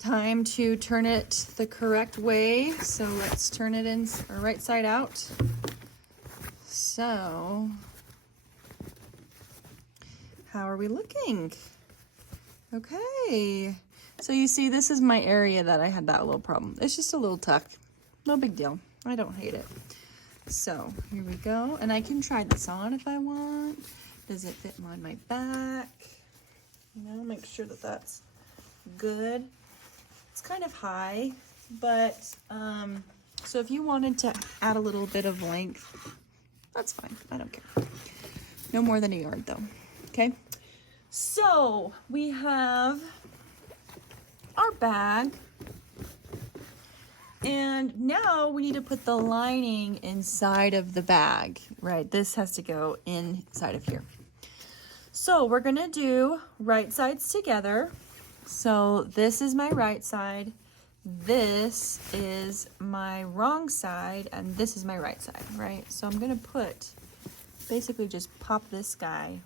Time to turn it the correct way. So let's turn it in right side out. So how are we looking? Okay. So you see, this is my area that I had that little problem. It's just a little tuck. No big deal. I don't hate it. So here we go. And I can try this on if I want. Does it fit on my back? You know, make sure that that's good. It's kind of high, but so if you wanted to add a little bit of length, that's fine. I don't care. No more than a yard though. Okay. So we have our bag, and now we need to put the lining inside of the bag, right? This has to go inside of here. So we're gonna do right sides together. So this is my right side, this is my wrong side, and this is my right side, right? So I'm gonna basically just pop this guy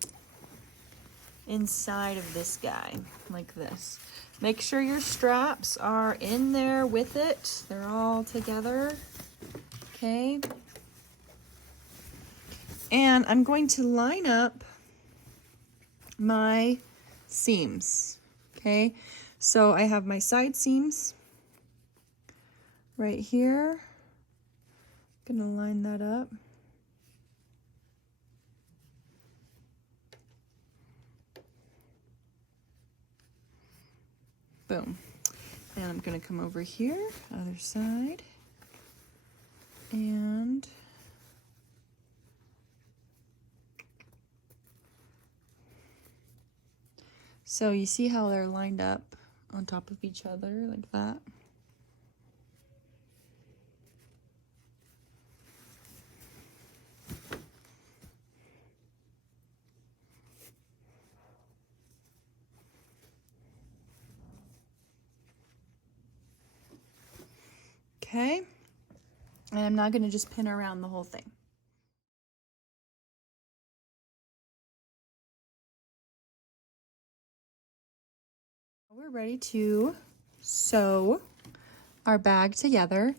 inside of this guy, like this. Make sure your straps are in there with it. They're all together, okay? And I'm going to line up my seams. Okay, so I have my side seams right here. I'm gonna line that up. Boom. And I'm gonna come over here, other side, and so you see how they're lined up on top of each other like that? Okay, and I'm now gonna just pin around the whole thing. We're ready to sew our bag together.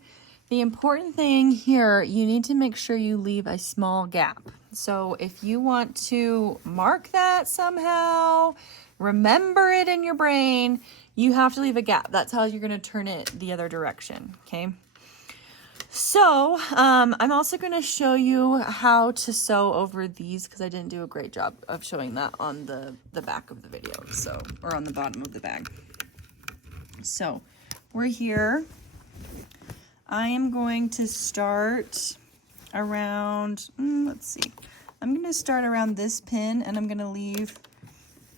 The important thing here, you need to make sure you leave a small gap. So if you want to mark that somehow, remember it in your brain, you have to leave a gap. That's how you're gonna turn it the other direction, okay? So I'm also gonna show you how to sew over these because I didn't do a great job of showing that on the back of the video, so, or on the bottom of the bag. So we're here. I am going to start around, let's see. I'm gonna start around this pin and I'm gonna leave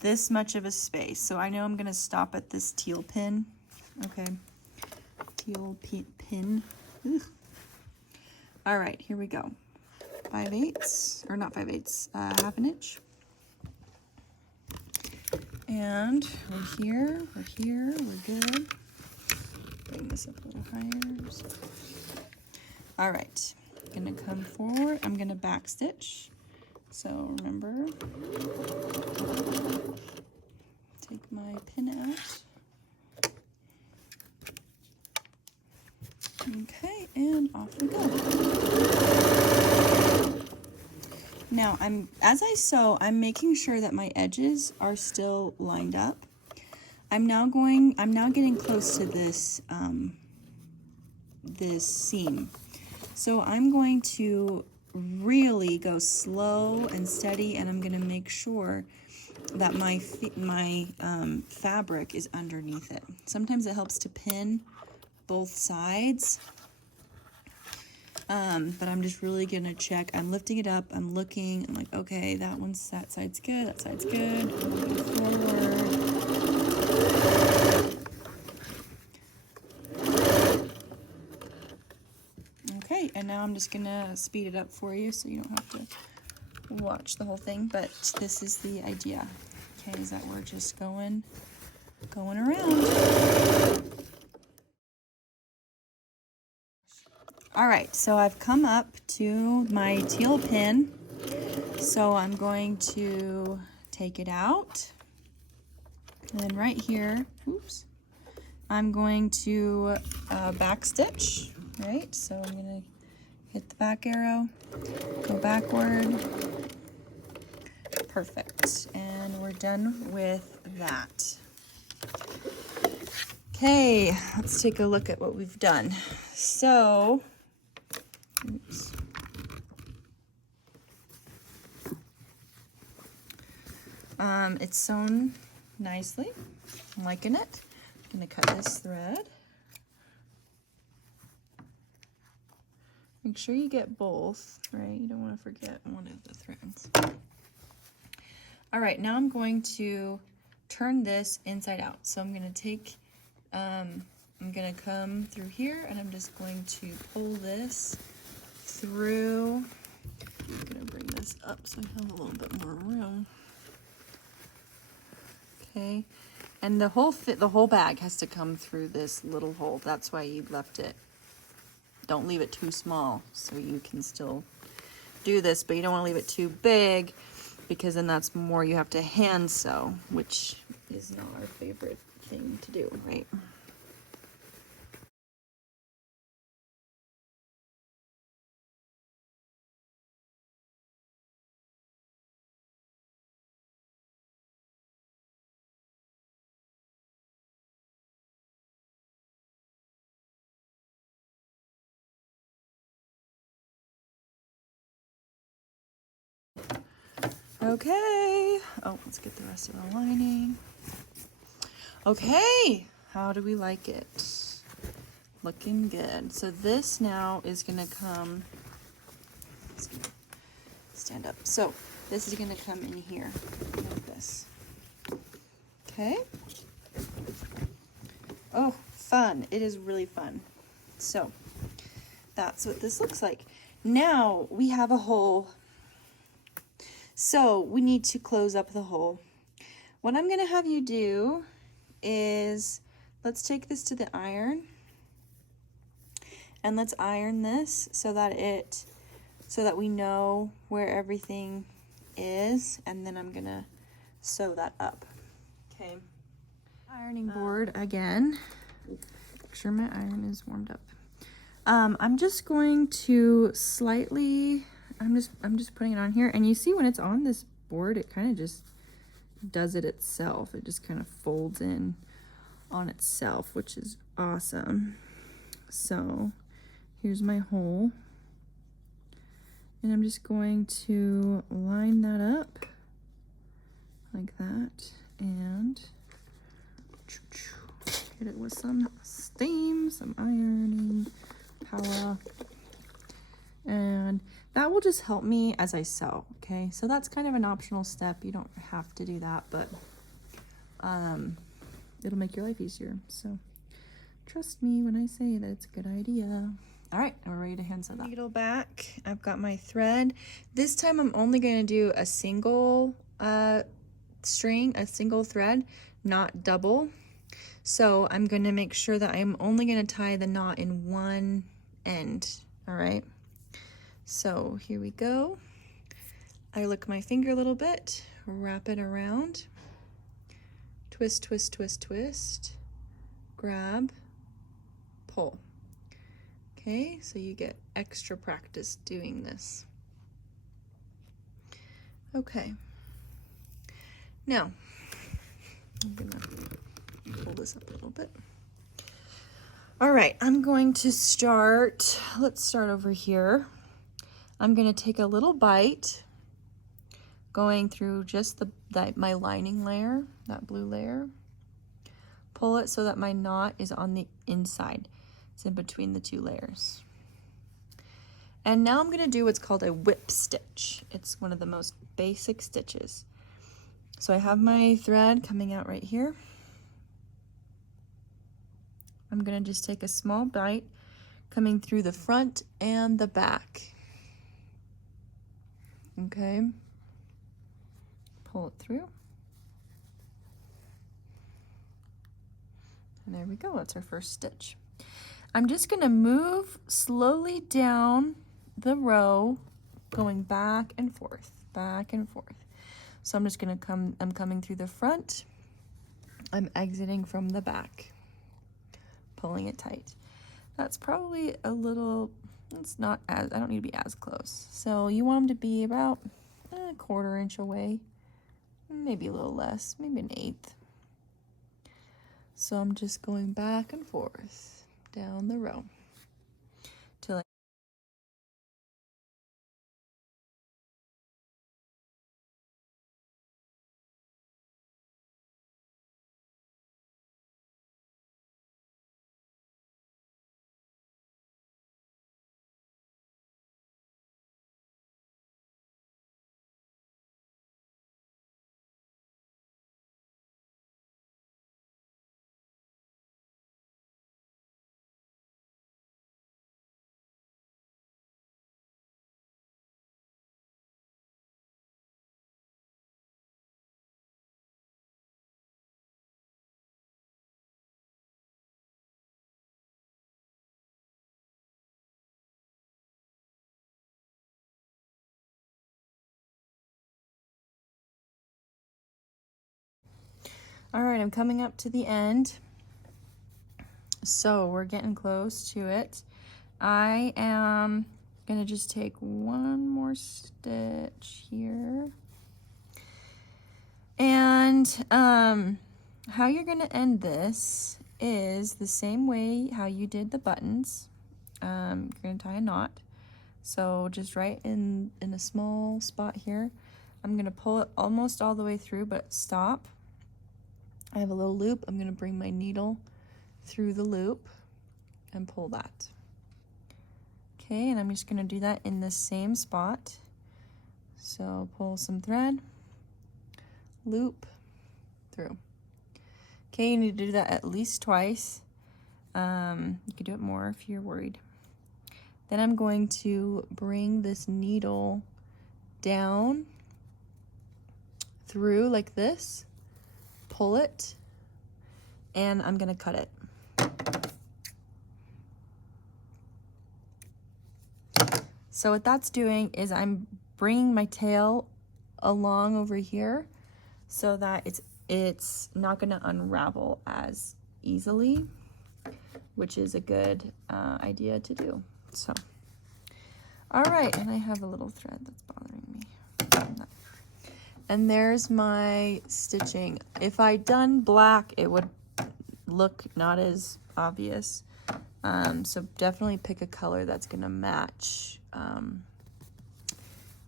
this much of a space. So I know I'm gonna stop at this teal pin, okay? Teal pin. Ugh. All right, here we go. 5/8, or not 5/8, half an inch. And we're here, we're good. Bring this up a little higher. All right, gonna come forward. I'm gonna back stitch. So remember, take my pin out. Okay, and off we go. Now as I sew, I'm making sure that my edges are still lined up. I'm now getting close to this this seam. So I'm going to really go slow and steady, and I'm going to make sure that my fabric is underneath it. Sometimes it helps to pin both sides, but I'm just really gonna check. I'm lifting it up, I'm looking, I'm like, okay, that side's good, that side's good. I'm moving forward. Okay, and now I'm just gonna speed it up for you so you don't have to watch the whole thing, but this is the idea. Okay, is that we're just going around. All right, so I've come up to my teal pin, so I'm going to take it out, and then right here, oops, I'm going to back stitch, right? So I'm gonna hit the back arrow, go backward. Perfect, and we're done with that. Okay, let's take a look at what we've done. So, oops. It's sewn nicely. I'm liking it. I'm gonna cut this thread. Make sure you get both, right? You don't want to forget one of the threads. All right, now I'm going to turn this inside out. So I'm gonna take, I'm gonna come through here and I'm just going to pull this through. I'm gonna bring this up so I have a little bit more room. Okay, and the whole bag has to come through this little hole. That's why you left it. Don't leave it too small, so you can still do this, but you don't want to leave it too big because then that's more you have to hand sew, which is not our favorite thing to do, right? Okay. Oh, let's get the rest of the lining. Okay. How do we like it? Looking good. So this now is going to come, stand up. So this is going to come in here like this. Okay. Oh, fun. It is really fun. So that's what this looks like. Now we have a hole. So we need to close up the hole. What I'm going to have you do is, let's take this to the iron and let's iron this so that we know where everything is, and then I'm going to sew that up. Okay. Ironing board again. Make sure my iron is warmed up. I'm just going to slightly, I'm just putting it on here, and you see when it's on this board, it kind of just does it itself. It just kind of folds in on itself, which is awesome. So here's my hole, and I'm just going to line that up like that and get it with some steam, some ironing power, and that will just help me as I sew. Okay, so that's kind of an optional step. You don't have to do that, but it'll make your life easier. So trust me when I say that it's a good idea. All right, we're ready to hand sew that. Needle back. I've got my thread. This time I'm only going to do a single string, a single thread, not double. So I'm going to make sure that I'm only going to tie the knot in one end. All right. So here we go. I lick my finger a little bit, wrap it around, twist, twist, twist, twist, grab, pull. Okay, so you get extra practice doing this. Okay. Now, I'm gonna pull this up a little bit. All right, I'm going to start, let's start over here. I'm gonna take a little bite going through just my lining layer, that blue layer. Pull it so that my knot is on the inside. It's in between the two layers. And now I'm gonna do what's called a whip stitch. It's one of the most basic stitches. So I have my thread coming out right here. I'm gonna just take a small bite coming through the front and the back. Okay. Pull it through. And there we go, that's our first stitch. I'm just gonna move slowly down the row, going back and forth, back and forth. So I'm just gonna I'm coming through the front, I'm exiting from the back. pulling it tight. That's probably a little, it's not as, I don't need to be as close. So you want them to be about a 1/4 inch away, maybe a little less, maybe 1/8. So I'm just going back and forth down the row till I All right, I'm coming up to the end. So we're getting close to it. I am gonna just take one more stitch here. And how you're gonna end this is the same way how you did the buttons. You're gonna tie a knot. So just right in a small spot here. I'm gonna pull it almost all the way through, but stop. I have a little loop. I'm gonna bring my needle through the loop and pull that. Okay, and I'm just gonna do that in the same spot. So pull some thread, loop, through. Okay, you need to do that at least twice. You could do it more if you're worried. Then I'm going to bring this needle down through like this, pull it, and I'm gonna cut it. So what that's doing is I'm bringing my tail along over here so that it's not gonna unravel as easily, which is a good idea to do. So, all right, and I have a little thread that's bothering me. And there's my stitching. If I'd done black, it would look not as obvious. So definitely pick a color that's gonna match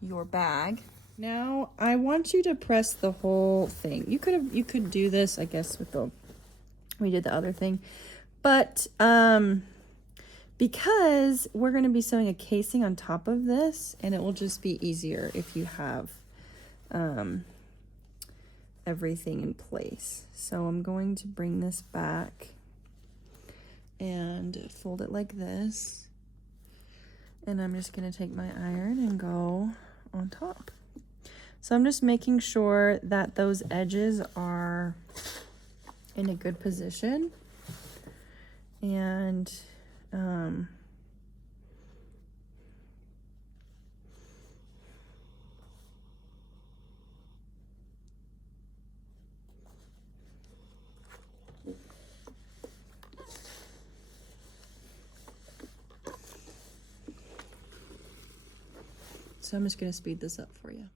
your bag. Now I want you to press the whole thing. You could do this, I guess, with we did the other thing, but because we're going to be sewing a casing on top of this, and it will just be easier if you have everything in place. So I'm going to bring this back and fold it like this, and I'm just going to take my iron and go on top. So I'm just making sure that those edges are in a good position, and so I'm just going to speed this up for you.